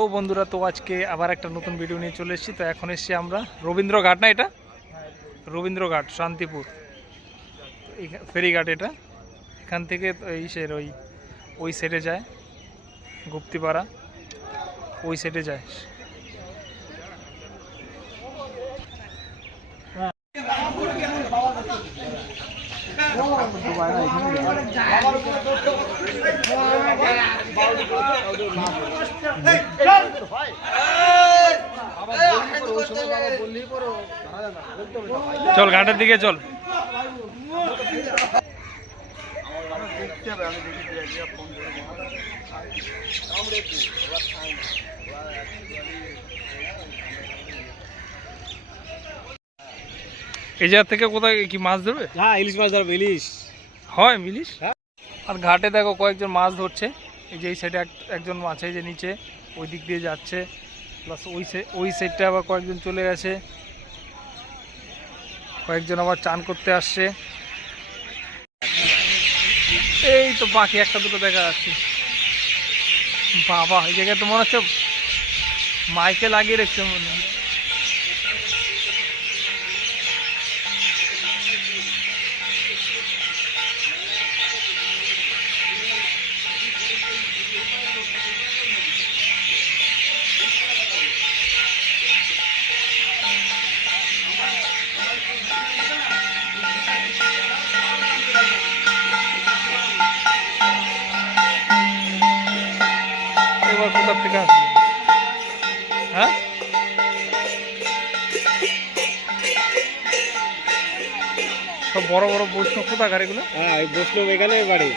তো বন্ধুরা, তো আজকে আবার একটা নতুন ভিডিও নিয়ে চলে এসেছি। তো এখন এসেছি আমরা রবীন্দ্রঘাট, না এটা রবীন্দ্রঘাট শান্তিপুর ফেরিঘাট। এটা এখান থেকে ওই সাইডে যায়, গুপ্তিপাড়া ওই সাইডে যায়। চল ঘাটের দিকে চল। এই জায়গা থেকে কোথায় কি মাছ ধরবে? হ্যাঁ, ইলিশ মাছ ধরবে। ইলিশ হয় ইলিশ। আর ঘাটে দেখো কয়েকজন মাছ ধরছে। এই যে এই সাইডে একজন মাছ, এই যে নিচে ওই দিক দিয়ে যাচ্ছে, প্লাস ওই সাইডটা আবার কয়েকজন চলে গেছে, কয়েকজন আবার চান করতে আসছে। এই তো বাকি একটা দুটো দেখা যাচ্ছে। বাবা, এই জায়গায় তো মনে হচ্ছে মাইকে লাগিয়ে রেখেছে মনে হয়। এবার কোথার থেকে আসবে? হ্যাঁ, সব বড় বড় বৈষ্ণব কোথাকার এগুলো? হ্যাঁ, বৈষ্ণব এখানে বাড়ি,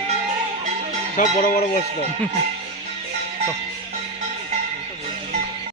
সব বড় বড় বৈষ্ণব।